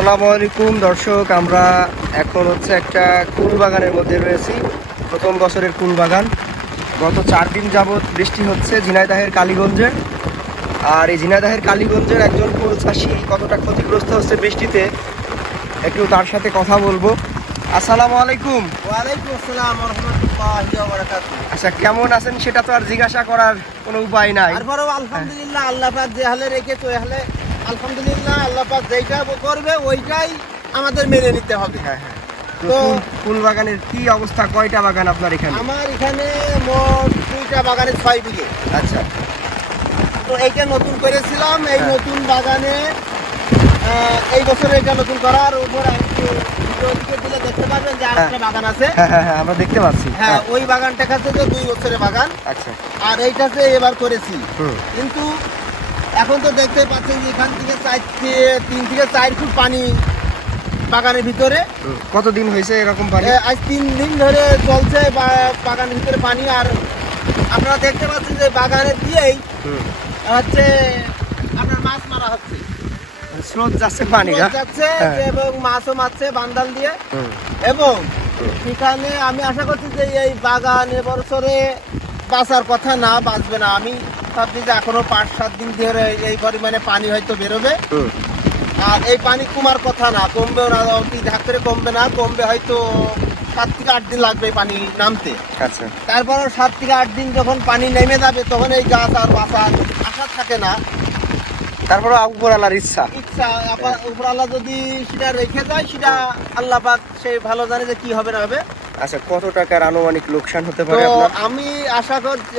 আসসালামু আলাইকুম দর্শক, আমরা এখন একটা কুল বাগানের মধ্যে রয়েছি। প্রথম বছরের কুল বাগান। গত 4 দিন যাবৎ বৃষ্টি হচ্ছে ঝিনাইদহের কালীগঞ্জে। আর এই ঝিনাইদহের কালীগঞ্জের একজন কুল চাষি কতটা ক্ষতিগ্রস্ত হচ্ছে বৃষ্টিতে, একটু তার সাথে কথা বলবো। আসসালামু আলাইকুম। ওয়ালাইকুম আসসালাম ওয়া রাহমাতুল্লাহি ওয়া বারাকাতুহু। আচ্ছা, কেমন আছেন সেটা তো আর জিজ্ঞাসা করার কোনো উপায় নাই। তারপরেও আলহামদুলিল্লাহ, আল্লাহ পাক যে হালে রেখেছে ওই হালে আলহামদুলিল্লাহ, আল্লাহ পাক যেটা করবে ওইটাই আমাদের মেনে নিতে হবে। হ্যাঁ। তো ফুল বাগানের কি অবস্থা? কয়টা বাগান আপনার এখানে? আমার এখানে মোট 2টা বাগানে 6 বিঘে। আচ্ছা। তো এইটা নতুন করেছিলাম, এই হ্যাঁ। নতুন বাগানে এই বছর এটা নতুন করার উপর একটু ভিডিও দিলে দেখতে পারবেন যে আরেকটা বাগান আছে। হ্যাঁ, আমরা দেখতে পাচ্ছি। হ্যাঁ, ওই বাগানটা কাছে যে 2 বছরের বাগান। আচ্ছা। আর এইটাতে এবার করেছি। হুম। কিন্তু এখন তো দেখতে পাচ্ছেন যে এখান থেকে 3 থেকে 4 ফুট পানি বাগানের ভিতরে। কতদিন হয়েছে এরকম পানি? আজ 3 দিন ধরে চলছে বাগানের ভিতরে পানি। আর আপনারা দেখতে পাচ্ছেন যে বাগানের দিয়েই হচ্ছে আপনার মাছ মারা হচ্ছে, স্রোত যাচ্ছে পানি যাচ্ছে হ্যাঁ। এবং মাছও মারছে বান্দাল দিয়ে। এবং সেখানে আমি আশা করছি যে এই বাগান এবছরে বাঁচার কথা না, বাঁচবে না। আমি ভাবছি যে এখনো 5-7 দিন ধরে এই পরিমাণে পানি হয়তো বেরোবে। আর এই পানি কমার কথা না, কমবেও না, ধাক করে কমবে না, কমবে হয়তো 7 থেকে 8 দিন লাগবে এই পানি নামতে। আচ্ছা। তারপরও 7 থেকে 8 দিন যখন পানি নেমে যাবে তখন এই গাছ আর বাঁচার আশা থাকে না। তারপরে উপরওয়ালার ইচ্ছা। উপরওয়ালা যদি সেটা রেখে যায়, সেটা আল্লাহ পাক সে ভালো জানে যে কি হবে না হবে। আচ্ছা, কত টাকার আনুমানিক লোকসান হতে পারে তো আপনার? আমি আশা করছি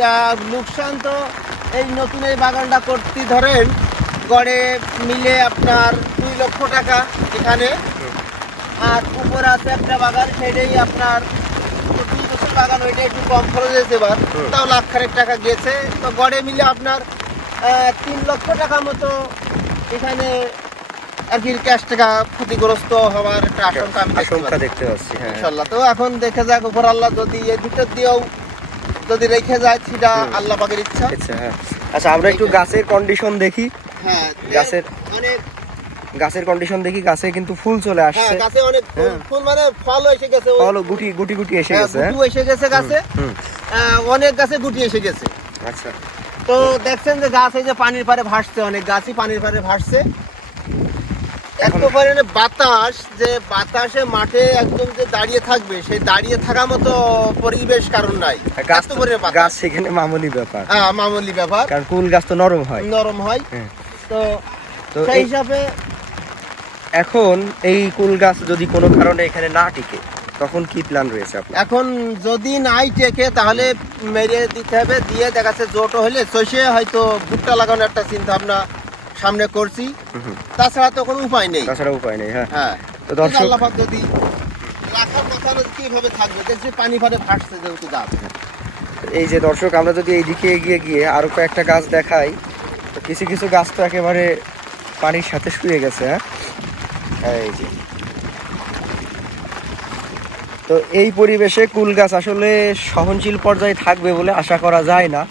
লোকসান তো এই নতুন এই বাগানটা করতে ধরেন গড়ে মিলে আপনার 2 লক্ষ টাকা এখানে। আর উপরে আছে একটা বাগান, সেটাই আপনার 2 বছর বাগান, ওইটা একটু কম খরচ হয়েছে এবার, তাও লাখ-খানেক টাকা গেছে। তো গড়ে মিলে আপনার 3 লক্ষ টাকা মতো এখানে আর কি ক্যাশ টাকা ক্ষতিগ্রস্ত হওয়ার একটা আশঙ্কা দেখতে পাচ্ছি। হ্যাঁ, ইনশাআল্লাহ। তো এখন দেখা যাক উপর আল্লাহ যদি এর ভিতর দিয়েও যদি রেখে যায় সেটা আল্লাহ পাকের ইচ্ছা। হ্যাঁ। আচ্ছা, আমরা একটু গাছের কন্ডিশন দেখি। হ্যাঁ, গাছের কন্ডিশন দেখি। গাছে কিন্তু ফুল চলে আসছে। হ্যাঁ, গাছে অনেক ফুল মানে ফল এসে গেছে, ফল গুটি এসে গেছে। গুটি এসে গেছে গাছে। অনেক গাছে গুটি এসে গেছে। আচ্ছা। তো দেখছেন যে গাছ এই যে পানির পাড়ে ভাসছে, অনেক গাছই পানির পাড়ে ভাসছে। এত পরিমাণে বাতাস, যে বাতাসে মাঠে একদম যে দাঁড়িয়ে থাকবে, সেই দাঁড়িয়ে থাকার মতো পরিবেশ কারণ নাই। গাছ সেখানে মামুলি ব্যাপার। হ্যাঁ, মামুলি ব্যাপার, কারণ কুল গাছ তো নরম হয়। তো সেই হিসাবে এখন এই কুল গাছ যদি কোনো কারণে এখানে না টিকে, তখন কি প্ল্যান রয়েছে আপনার? এখন যদি নাই টেকে তাহলে মেরে দিতে হবে, দিয়ে দেখাচ্ছে জোট হলে সইসে হয়তো ভুট্টা লাগানোর একটা চিন্তা ভাবনা সামনে করছি। তাছাড়া তো কোনো উপায় নেই। হ্যাঁ। তো দর্শক, আল্লাহ পাক যদি রাখার কথা কিভাবে থাকবে, দেখছি পানি ফাটে ভাসছে যেহেতু গাছ। এই যে দর্শক, আমরা যদি এইদিকে এগিয়ে গিয়ে আরো কয়েকটা গাছ দেখাই, তো কিছু গাছ তো একেবারে পানির সাথে শুয়ে গেছে। এই যে, তো এই পরিবেশে কুল গাছ আসলে সহনশীল পর্যায়ে থাকবে বলে আশা করা যায় না।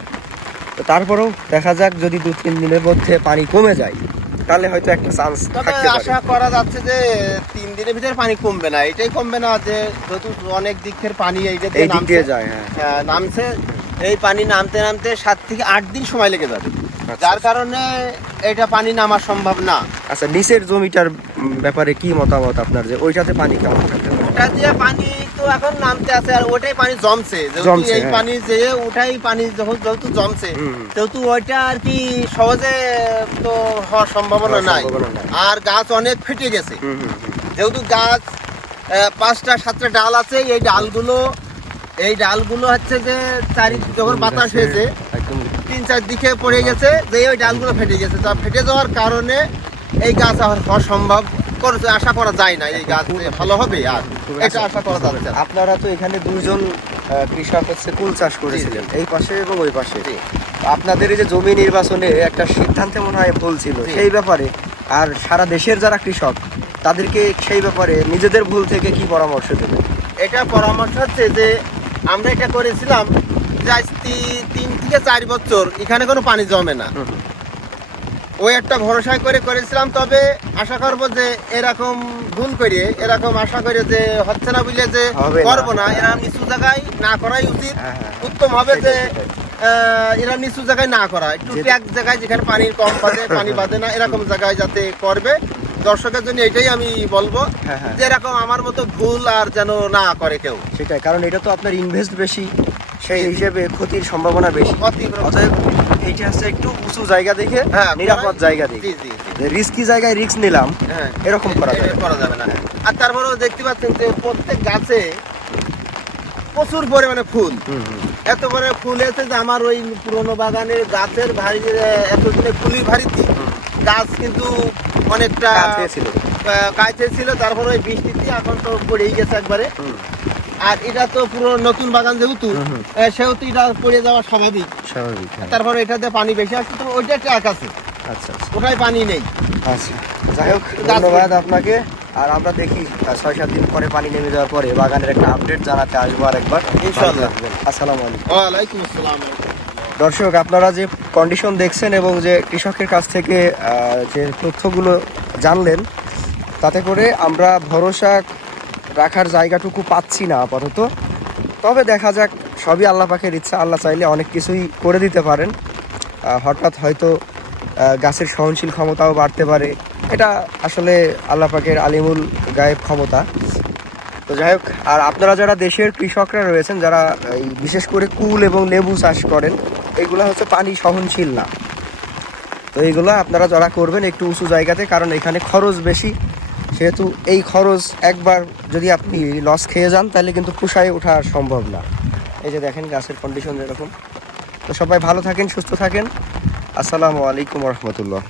তো তারপরেও দেখা যাক, যদি 2-3 দিনের মধ্যে পানি কমে যায় তাহলে হয়তো একটা চান্স থাকতে পারে। আশা করা যাচ্ছে যে 3 দিনের ভিতরে পানি কমবে না। এটাই কমবে না যে যেহেতু অনেক দিকের পানি এই দিকে যায়। হ্যাঁ, নামছে। এই পানি নামতে 7 থেকে 8 দিন সময় লেগে যাবে, যার কারণে এটা পানি নামা সম্ভব না। আচ্ছা, নিচের জমিটার ব্যাপারে কি মতামত আপনার, যে ওইটাতে পানি কেমন থাকতে পারে? ওটা দিয়ে পানি তো এখন নামতে আছে, আর ওটাই পানি জমছে। এই পানি যে ওটাই পানি যেহেতু জমছে, যেহেতু ওইটা আর কি সহজে তো হওয়ার সম্ভাবনা নাই। আর গাছ অনেক ফেটে গেছে, যেহেতু গাছ 5টা-7টা ডাল আছে। এই ডালগুলো হচ্ছে যে যখন বাতাস হয়েছে 3-4 দিকে পড়ে গেছে, যে ওই ডালগুলো ফেটে গেছে। তা ফেটে যাওয়ার কারণে এই গাছ হওয়া সম্ভব আশা করা যায় না। এই গাছ ভালো হবে আর এটা আশা করা যাচ্ছে না। আপনারা তো এখানে 2জন কৃষক কুল চাষ করেছিলেন, এই পাশে এবং ওই পাশে। আপনাদের এই যে জমি নির্বাচনে একটা সিদ্ধান্তে মনে হয় ভুল ছিল, সেই ব্যাপারে আর সারা দেশের যারা কৃষক তাদেরকে সেই ব্যাপারে নিজেদের ভুল থেকে কি পরামর্শ দেবেন? এটা পরামর্শ হচ্ছে যে আমরা এটা করেছিলাম যে 3 থেকে 4 বছর এখানে কোনো পানি জমে না। ওই একটা ভরসা করে করেছিলাম। তবে আশা করবো যে এরকম ভুল করে, এরকম আশা করে যে হচ্ছে না বুঝলে যে হবে না। করবো না, এরা নিচু জায়গায় না করাই উচিত। হ্যাঁ, হ্যাঁ। উত্তম হবে যে সেটাই। এরা নিচু জায়গায় না করা, একটু যে- ট্যাক জায়গায় যেখানে পানি কম বাঁধে, পানি বাঁধে না, এরকম জায়গায় যাতে করবে। দর্শকের জন্য এটাই আমি বলবো, হ্যাঁ, হ্যাঁ। যে এরকম আমার মতো ভুল আর যেন না করে কেউ। সেটাই, কারণ এটা তো আপনার ইনভেস্ট বেশি, সেই হিসেবে ক্ষতির সম্ভাবনা বেশি। অতিক্রম। অতএব এইটা হচ্ছে একটু উঁচু জায়গা দেখে, হ্যাঁ, নিরাপদ জায়গা জি দেখে। জি রিস্কি জায়গায় রিস্ক নিলাম, হ্যাঁ, এরকম করা এটা যাবে না। করা যাবে না। আর তারপরেও দেখতে পাচ্ছেন যে প্রত্যেক গাছে প্রচুর পরিমাণে ফুল। হুম, হুম। এত করে ফুল এসে যে আমার ওই পুরোনো বাগানের গাছের ভারী, এতদিনে ফুলি ভারিতি গাছ কিন্তু অনেকটা কাছে ছিল। কাছে ছিল। তারপর ওই বৃষ্টিতে এখন তো পড়েই গেছে একবারে। হুম, আর এটা তো পুরো নতুন বাগান যেহেতু, হুম। সেহেতু এটা পড়ে যাওয়া স্বাভাবিক। স্বাভাবিক, হ্যাঁ। তারপর এটাতে পানি বেশি আসছে, তো ওইটা ট্যাক আছে, আচ্ছা, আচ্ছা। ওটাই পানি নেই। আচ্ছা, যাই হোক, ধন্যবাদ আপনাকে। আর আমরা দেখি 6-7 দিন পরে পানি নেমে যাওয়ার পরে বাগানের একটা আপডেট জানাতে আসবো আরেকবার, ইনশাআল্লাহ। ভালো থাকবেন। আসসালামু আলাইকুম। ওয়ালাইকুম আসসালাম। দর্শক, আপনারা যে কন্ডিশন দেখছেন এবং যে কৃষকের কাছ থেকে যে তথ্যগুলো জানলেন, তাতে করে আমরা ভরসা রাখার জায়গাটুকু পাচ্ছি না আপাতত। তবে দেখা যাক, সবই আল্লাহ পাকের ইচ্ছা। আল্লাহ চাইলে অনেক কিছুই করে দিতে পারেন। হঠাৎ হয়তো গাছের সহনশীল ক্ষমতাও বাড়তে পারে। এটা আসলে আল্লাহ পাকের আলিমুল গায়েব ক্ষমতা। তো যাই হোক, আর আপনারা যারা দেশের কৃষকরা রয়েছেন, যারা এই বিশেষ করে কুল এবং লেবু চাষ করেন, এইগুলো হচ্ছে পানি সহনশীল না। তো এইগুলো আপনারা যারা করবেন একটু উঁচু জায়গাতে, কারণ এখানে খরচ বেশি। সেহেতু এই খরচ একবার যদি আপনি লস খেয়ে যান, তাহলে কিন্তু পুষায় ওঠা সম্ভব না। এই যে দেখেন গাছের কন্ডিশন এরকম। তো সবাই ভালো থাকেন, সুস্থ থাকেন। আসসালামু আলাইকুম রহমতুল্লাহ।